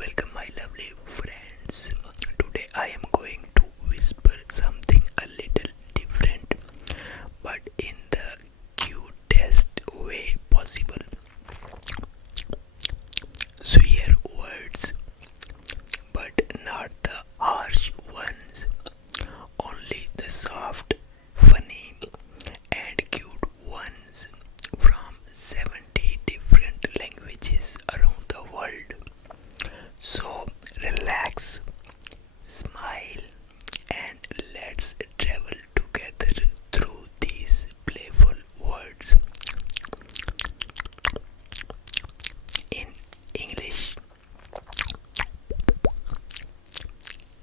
welcome my lovely friends. Today I am going to whisper something a little different, but in the cutest way possible. Swear words, but not the harsh ones, only the soft, funny, and cute ones from 70 different languages around the world. So relax, smile, and let's travel together through these playful words. In English,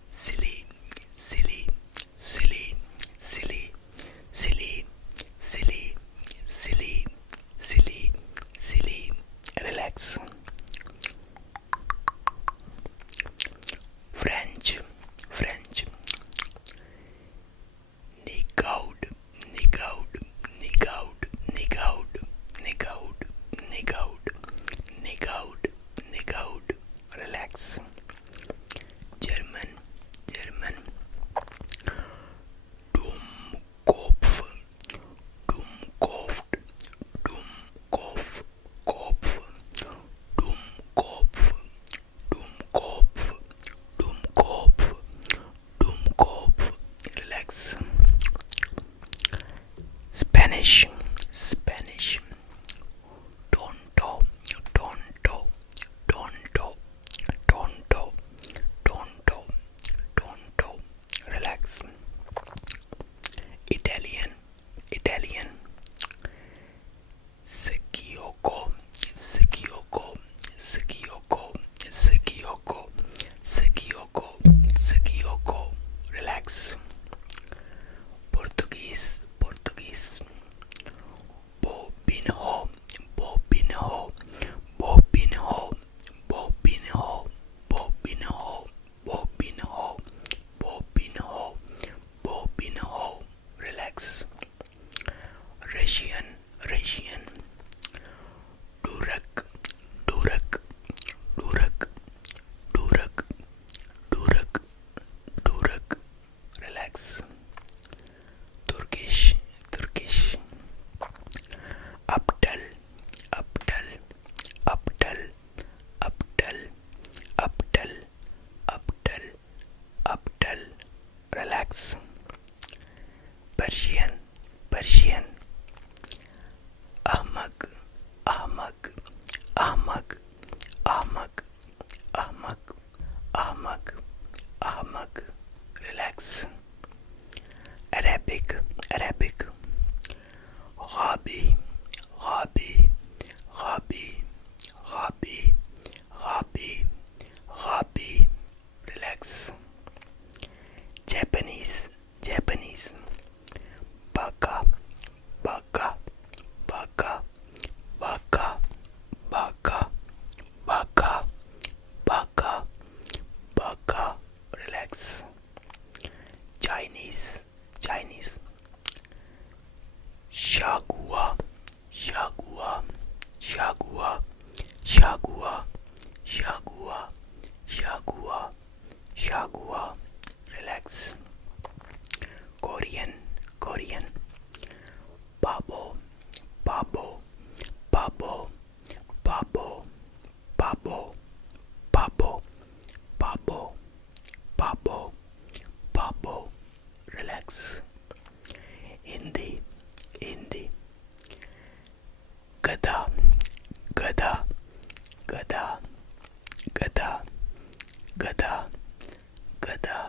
silly, silly, silly, silly, silly, silly, silly, silly, silly. Relax. French, French. Nick out, nick out, nick out, nick out, nick out, nick out, nick out, nick out. Relax. German, German. Dummkopf, Dummkopf, Dummkopf, Kopf, Dummkopf, Dummkopf, Dummkopf, Dummkopf. Relax. Spanish, Spanish. Tonto, tonto, tonto, tonto, tonto, tonto. Relax. Italian, Italian. Secchiocco, Secchiocco, Secchiocco, Secchiocco, Secchiocco, Secchiocco. Relax. Portuguese, Portuguese. Bobinho, Bobinho, Bobinho, Bobinho, Bobinho, Bobinho, Bobinho, Bobinho. Relax. Russian, Russian. Durak, Durak, Durak, Durak, Durak, Durak. Relax. Turkish, Turkish. Abdal, Abdal, Abdal, Abdal, Abdal, Abdal, Abdal. Relax. Persian, Persian. Ahmak, Ahmak, Ahmak, Ahmak, Ahmak, Ahmak, Ahmak. Relax. Arabic, Arabic. Ghabi, Ghabi, Ghabi, Ghabi, Ghabi, Ghabi. Relax. Japanese, Japanese. Baka, Baka, Baka, Baka, Baka, Baka, Baka, Baka. Relax. Chinese, Chinese. Shagua, Shagua, Shagua, Shagua, Shagua, Shagua, Shagua. Relax. Korean, Korean. Babo, Babo, Babo, Babo, Babo, Babo, Babo, Babo, Babo. Relax. Hindi, Hindi. Gada, Gada, Gada, Gada, Gada, Gada.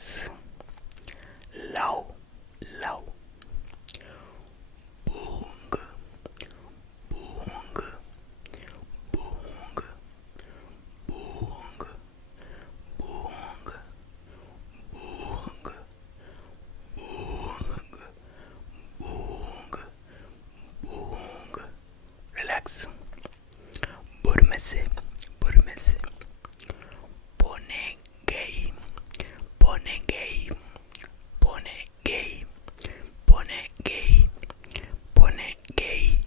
relax. Low, low. Boong, boong, boong, boong, boong, boong, boong, boong, boong. Relax. Burmese, burmese. Ponegei, ponegei, ponegei, ponegei, ponegei,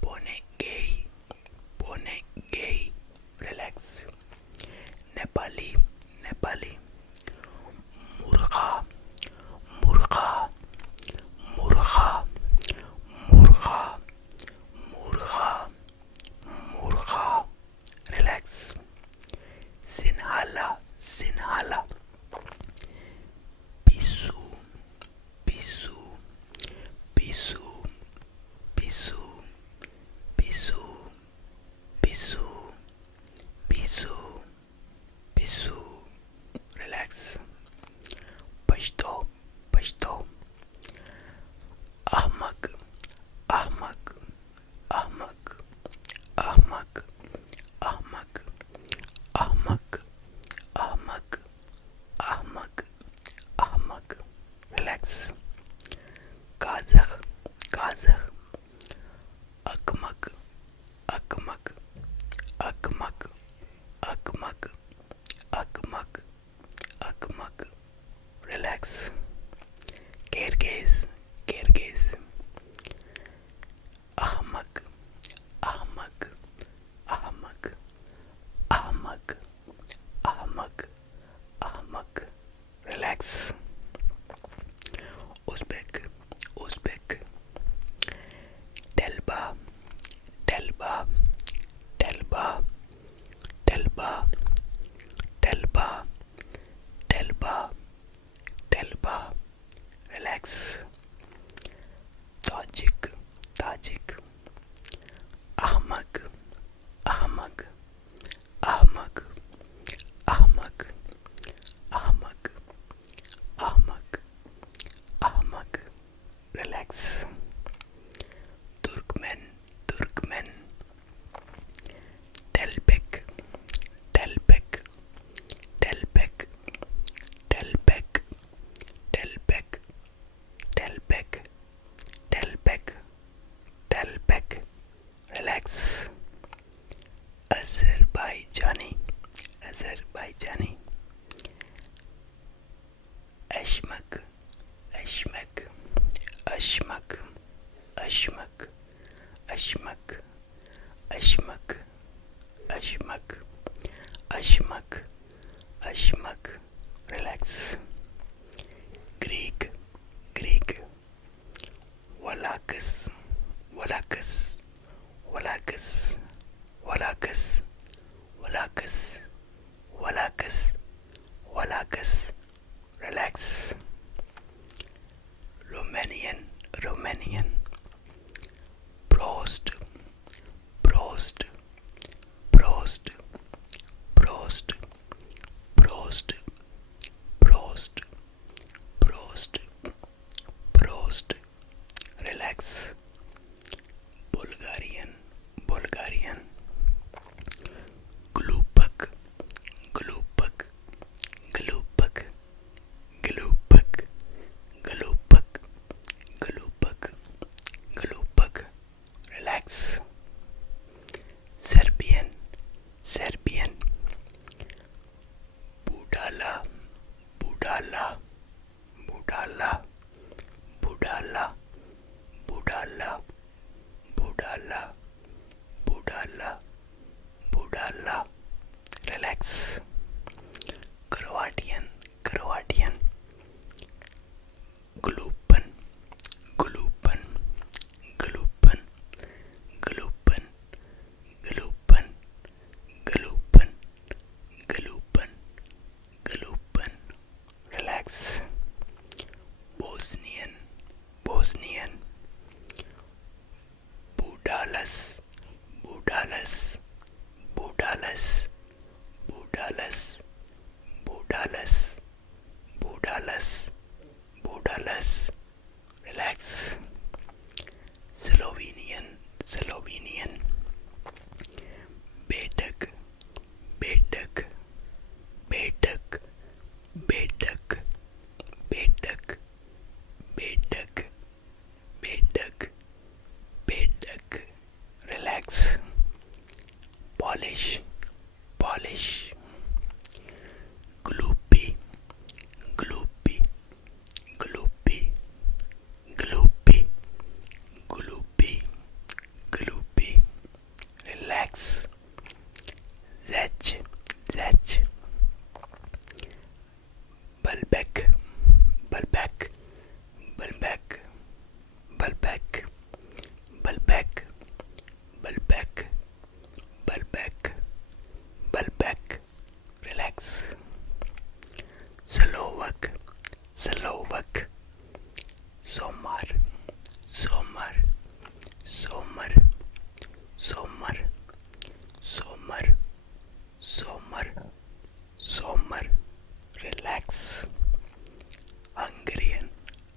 ponegei, ponegei. Relax. Nepali, Nepali. Murga, murga, murga, murga, murga, murga. Relax. Sinhala, Sinhala. Pisu, Pisu, Pisu, Pisu, Pisu, Pisu, Pisu, Pisu. Relax. Pashto, Pashto. Ahmak, Ahmak, Ahmak, Ahmak, Ahmak, Ahmak, Ahmak, Ahmak, Ahmak. Relax. Kazakh, Kazakh. Akmak, Akmak, Akmak, Akmak, Akmak, Akmak. Relax. Kyrgyz, Kyrgyz. Ahmak, Ahmak, Ahmak, Ahmak, Ahmak, Ahmak. Relax. Uzbek, Uzbek. Telba, Telba, Telba, Telba, Telba, Telba, Telba. Relax. Tajik, Tajik. Ahmak, Ahmak, Ahmak, Ahmak, Ahmak, Ahmak, Ahmak. Relax. Turkmen, Turkmen. Delbek, Delbek, Delbek, Delbek, Delbek, Delbek, Delbek, Delbek. Relax. Azerbaijani, Azerbaijani. Ashmak, Ashmak, Ashmak, Ashmak, Ashmak, Ashmak, Ashmak, Ashmak, Ashmak. Relax. Greek, Greek. Walakas, Walakas, Walakas, Walakas, Walakas, Walakas, Walakas. Relax. Romanian, Romanian. Prost, Prost, Prost, Prost, Prost, Prost, Prost, Prost. Relax. Bulgarian, Bulgarian. Glupak, Glupak, Glupak, Glupak, Glupak, Glupak, Glupak. Relax. Serbian, Serbian. Budala, Budala, Budala, Budala, Budala, Budala, Budala, Budala. Relax. Croatian, Croatian. Glupan, Glupan, Glupan, Glupan, Glupan, Glupan, Glupan, Glupan. Relax. Bosnian, Bosnian. Budalas, Budalas, Budalas, Budalas, Budalas, Budalas. relax. Hungarian,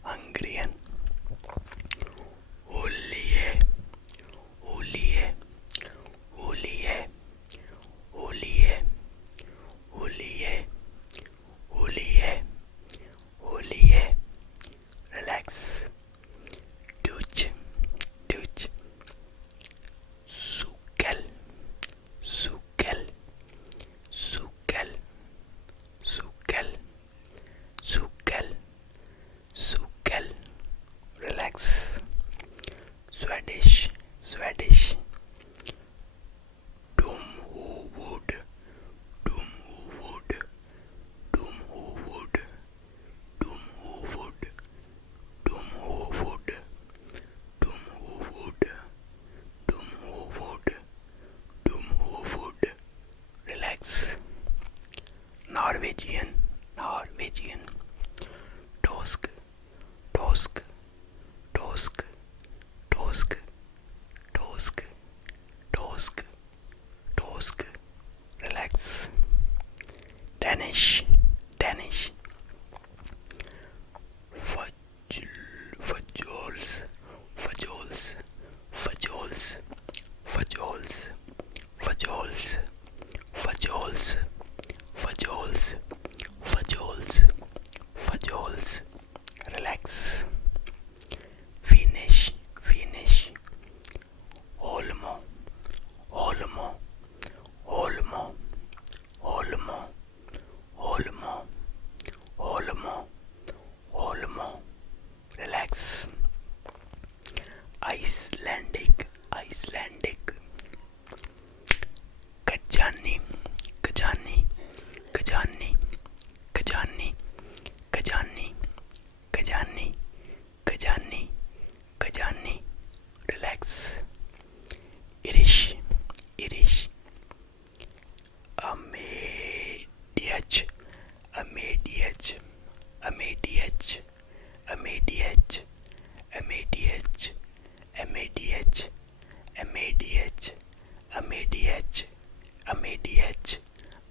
Hungarian. Holiye, Holiye, Holiye, Holiye, Holiye, Holiye, Holiye. Relax. Dutch, Dutch. Sukel, Sukel, Sukel, Sukel, Sukel, Sukel. Relax. Swedish, Swedish. Domhuvud, Domhuvud, Domhuvud, Domhuvud, Domhuvud, Domhuvud, Domhuvud, Domhuvud. Relax. Norwegian, Norwegian. Tosk, Tosk, Tosk, Tosk, Tosk, Tosk, Tosk. Relax. Danish, Danish. Fajols, Fajols, Fajols, Fajols, Fajols, Fajols, Fajols, Fajols, Fajols. Relax. Finnish, Finnish. Olmo, Olmo, Olmo, Olmo, Olmo, Olmo, Olmo. Relax. Icelandic, Icelandic. Kajani, Kajani, Kajani, Kajani, Kajani, Kajani, Kajani, Kajani. Relax. Irish, Irish. Amediach, Amediach, Amediach, Amediach, Amediach, Amediach, Amediach, Amediach, Amediach,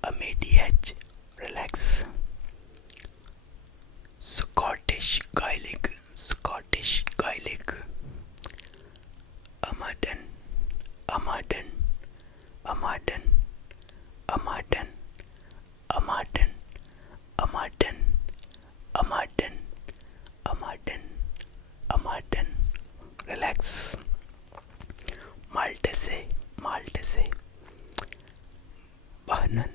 Amediach. Relax. Scottish Gaelic, Scottish Gaelic. Amaden, Amaden, Amaden, Amaden, Amaden, Amaden, Amaden, Amaden, Amaden. Relax. Maltese, Maltese. Bahnan,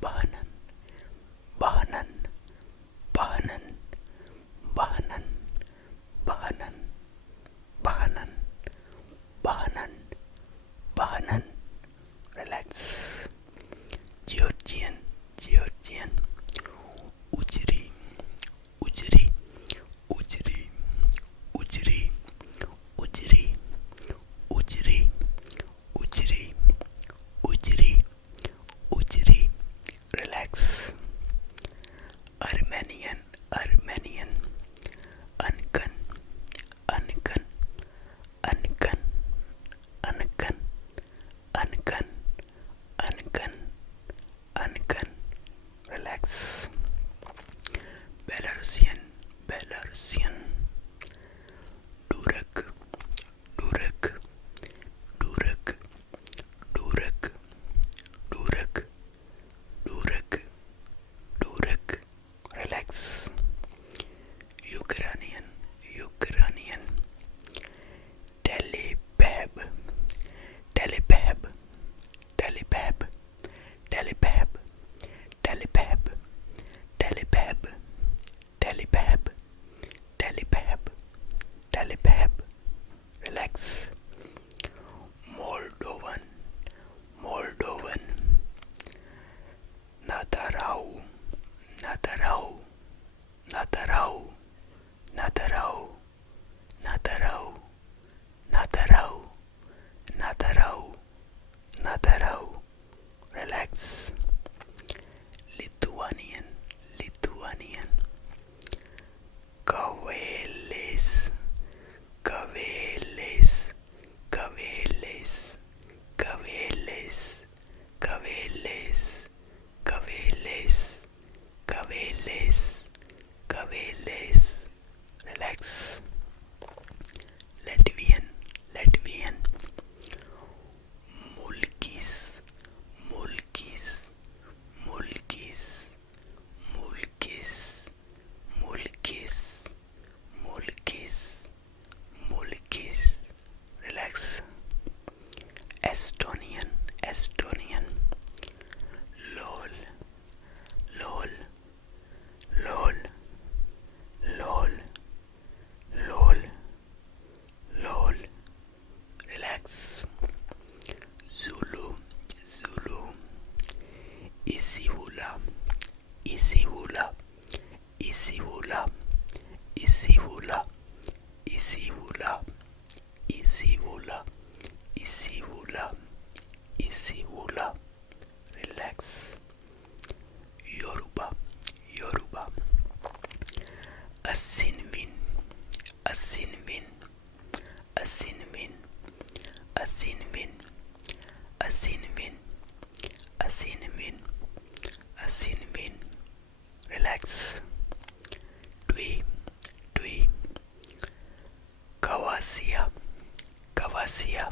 Bahnan, Bahnan, Bahnan, Bahnan, Bahnan, Bahnan, Bahnan, Bahnan. Relax. Georgian, Georgian. Ujri, Ujri, Ujri, Ujri, Ujri, Ujri, Ujri, Ujri, Ujri. Relax. Armenian, Armenian. Ankan, Ankan, Ankan, Ankan, Ankan, Ankan, Ankan. Relax. Belarusian, Belarusian. Durek, Durek, Durek, Durek, Durek, Durek, Durek. Relax. Ukrainian, Ukrainian. Telebab, Telebab, Telebab, Telebab, Telebab, Telebab, Telebab, Telebab, Telebab. Relax. Moldovan, Moldovan. Nadarau, Nadarau, relax. Twee, twee. Kavasia, Kavasia,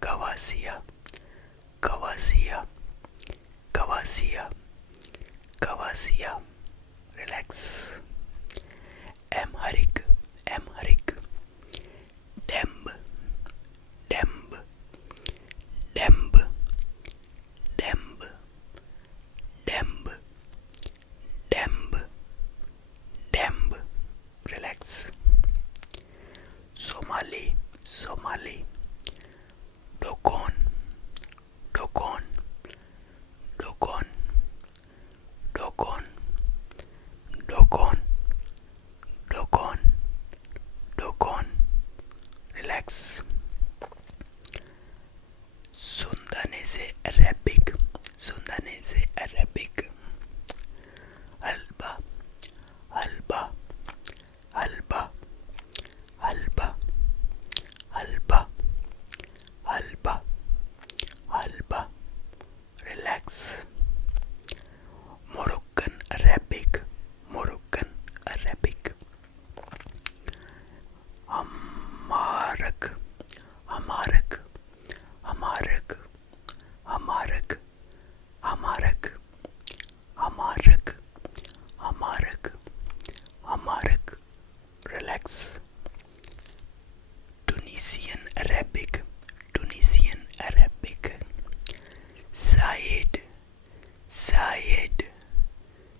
Kavasia, Kavasia, Kavasia, Kavasia, relax. Amharic, Amharic. Demb, Demb, Demb, Demb, Demb, Demb, Demb, relax. Somali, Somali. Dokon, Dokon, Dokon, Dokon, Dokon, Dokon, Dokon, relax. Sundanese Arabic, Sundanese Arabic. Alba, Alba, Alba, Alba, Alba, Alba, Alba, relax. Moroccan Arabic, Moroccan Arabic. Amarak, Amarak, Amarak, Amarak, Amarak, Amarak, Amarak, Amarak, relax. Tunisian Arabic, Tunisian Arabic. Said, Said,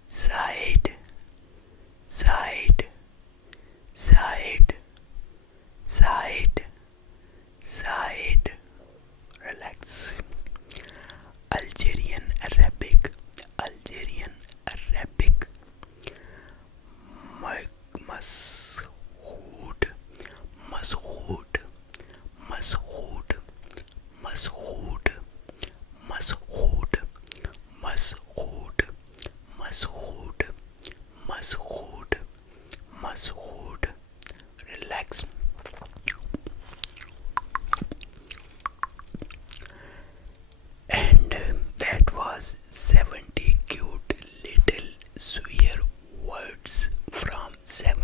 Said, Said, Said, Said, Said, relax. Algerian Arabic, Algerian Arabic. Mashoud, Mashoud, Mashoud, Mashoud, Mashoud, Mashoud, Mashoud, Mashoud, Mashoud, relax. And that was 70 cute little swear words from 70